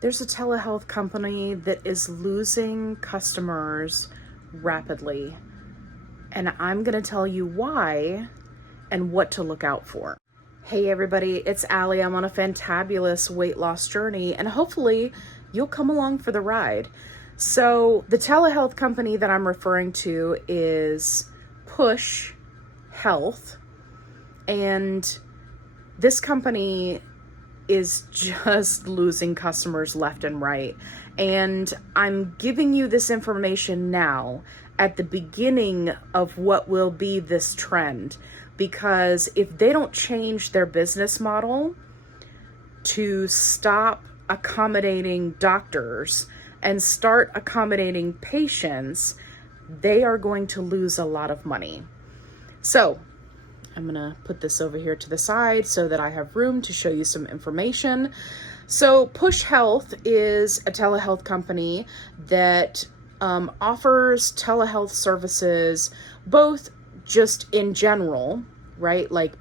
There's a telehealth company that is losing customers rapidly, and I'm going to tell you why and what to look out for. Hey everybody, it's Allie. I'm on a fantabulous weight loss journey, and hopefully you'll come along for the ride. So the telehealth company that I'm referring to is Push Health, and this company is just losing customers left and right. And I'm giving you this information now at the beginning of what will be this trend, because if they don't change their business model to stop accommodating doctors and start accommodating patients, they are going to lose a lot of money. So I'm gonna put this over here to the side so that I have room to show you some information. So Push Health is a telehealth company that offers telehealth services, both just in general, right? Like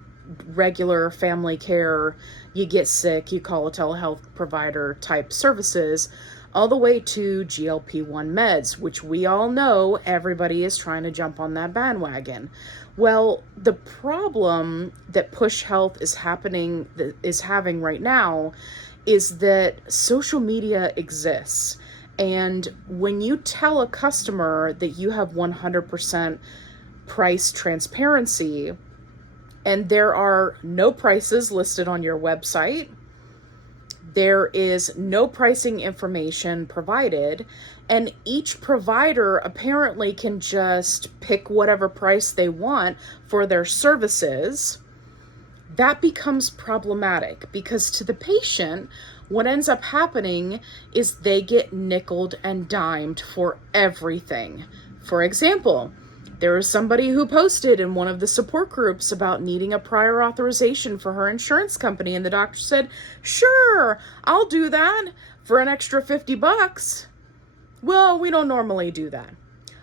regular family care, you get sick, you call a telehealth provider type services, all the way to GLP-1 meds, which we all know everybody is trying to jump on that bandwagon. Well, the problem that Push Health is having right now is that social media exists. And when you tell a customer that you have 100% price transparency and there are no prices listed on your website, there is no pricing information provided, and each provider apparently can just pick whatever price they want for their services, that becomes problematic, because to the patient, what ends up happening is they get nickeled and dimed for everything. For example, there was somebody who posted in one of the support groups about needing a prior authorization for her insurance company, and the doctor said, "Sure, I'll do that for an extra $50. Well, we don't normally do that.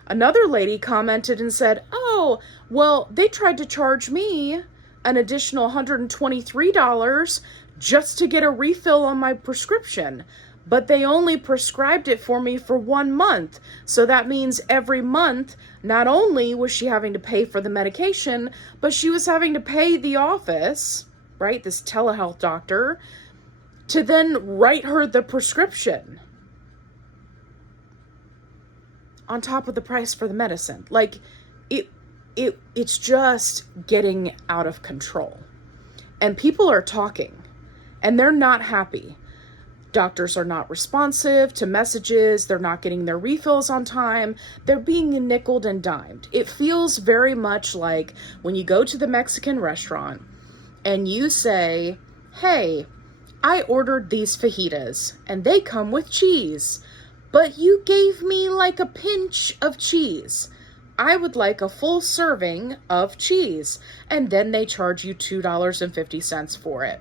Another lady commented and said, "Oh, well, they tried to charge me an additional $123 just to get a refill on my prescription. But they only prescribed it for me for 1 month. So that means every month, not only was she having to pay for the medication, but she was having to pay the office," right, this telehealth doctor, "to then write her the prescription on top of the price for the medicine." Like, it's just getting out of control. And people are talking, and they're not happy. Doctors are not responsive to messages. They're not getting their refills on time. They're being nickeled and dimed. It feels very much like when you go to the Mexican restaurant and you say, "Hey, I ordered these fajitas and they come with cheese, but you gave me like a pinch of cheese. I would like a full serving of cheese." And then they charge you $2.50 for it.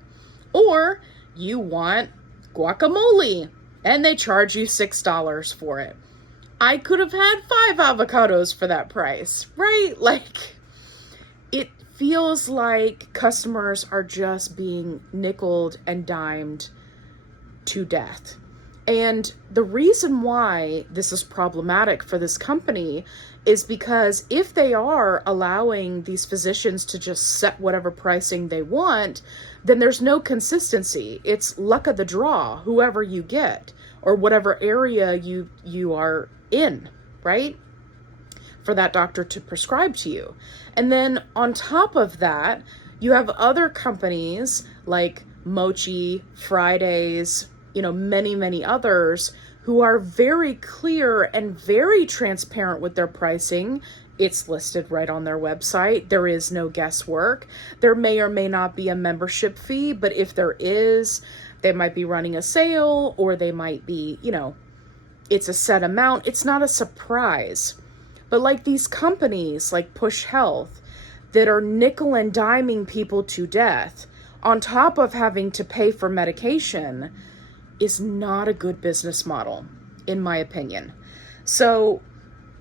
Or you want guacamole and they charge you $6 for it. I could have had 5 avocados for that price, right? Like, it feels like customers are just being nickeled and dimed to death. And the reason why this is problematic for this company is because if they are allowing these physicians to just set whatever pricing they want, then there's no consistency. It's luck of the draw, whoever you get, or whatever area you are in, right? For that doctor to prescribe to you. And then on top of that, you have other companies like Mochi, Fridays, many, many others who are very clear and very transparent with their pricing. It's listed right on their website. There is no guesswork. There may or may not be a membership fee, but if there is, they might be running a sale, or they might be, it's a set amount. It's not a surprise. But like these companies like Push Health that are nickel and diming people to death on top of having to pay for medication is not a good business model, in my opinion. So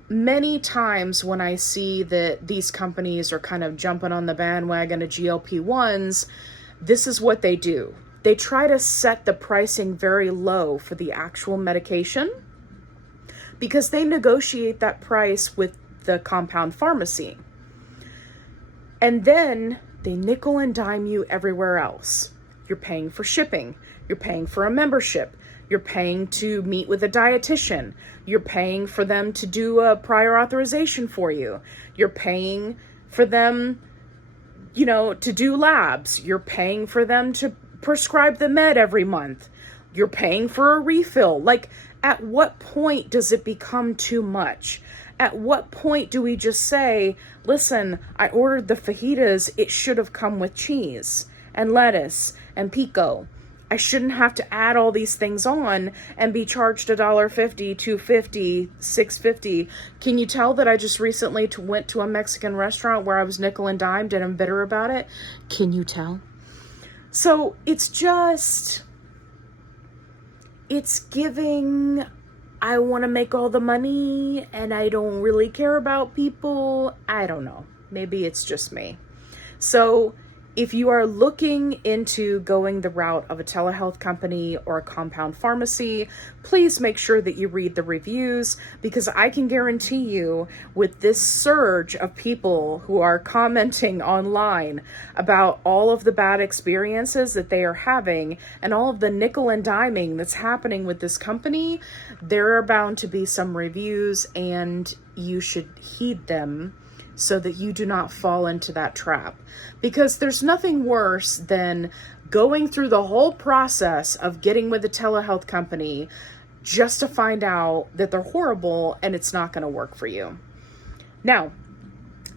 many times when I see that these companies are kind of jumping on the bandwagon of GLP-1s, this is what they do. They try to set the pricing very low for the actual medication because they negotiate that price with the compound pharmacy. And then they nickel and dime you everywhere else. You're paying for shipping. You're paying for a membership. You're paying to meet with a dietitian. You're paying for them to do a prior authorization for you. You're paying for them, to do labs. You're paying for them to prescribe the med every month. You're paying for a refill. Like, at what point does it become too much? At what point do we just say, listen, I ordered the fajitas, it should have come with cheese and lettuce and pico. I shouldn't have to add all these things on and be charged $1.50, $2.50, $6.50. Can you tell that I just recently went to a Mexican restaurant where I was nickel and dimed and I'm bitter about it? Can you tell? So it's giving, I want to make all the money and I don't really care about people. I don't know. Maybe it's just me. So if you are looking into going the route of a telehealth company or a compound pharmacy, please make sure that you read the reviews, because I can guarantee you, with this surge of people who are commenting online about all of the bad experiences that they are having and all of the nickel and diming that's happening with this company, there are bound to be some reviews, and you should heed them so that you do not fall into that trap. Because there's nothing worse than going through the whole process of getting with a telehealth company just to find out that they're horrible and it's not going to work for you. Now,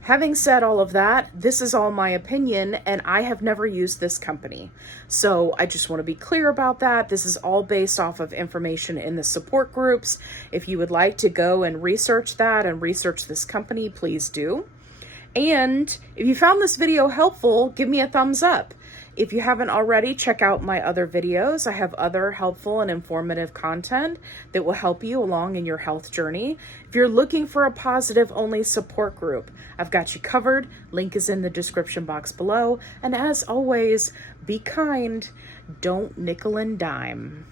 having said all of that, this is all my opinion, and I have never used this company. So I just want to be clear about that. This is all based off of information in the support groups. If you would like to go and research that and research this company, please do. And if you found this video helpful, give me a thumbs up. If you haven't already, check out my other videos. I have other helpful and informative content that will help you along in your health journey. If you're looking for a positive-only support group, I've got you covered. Link is in the description box below. And as always, be kind. Don't nickel and dime.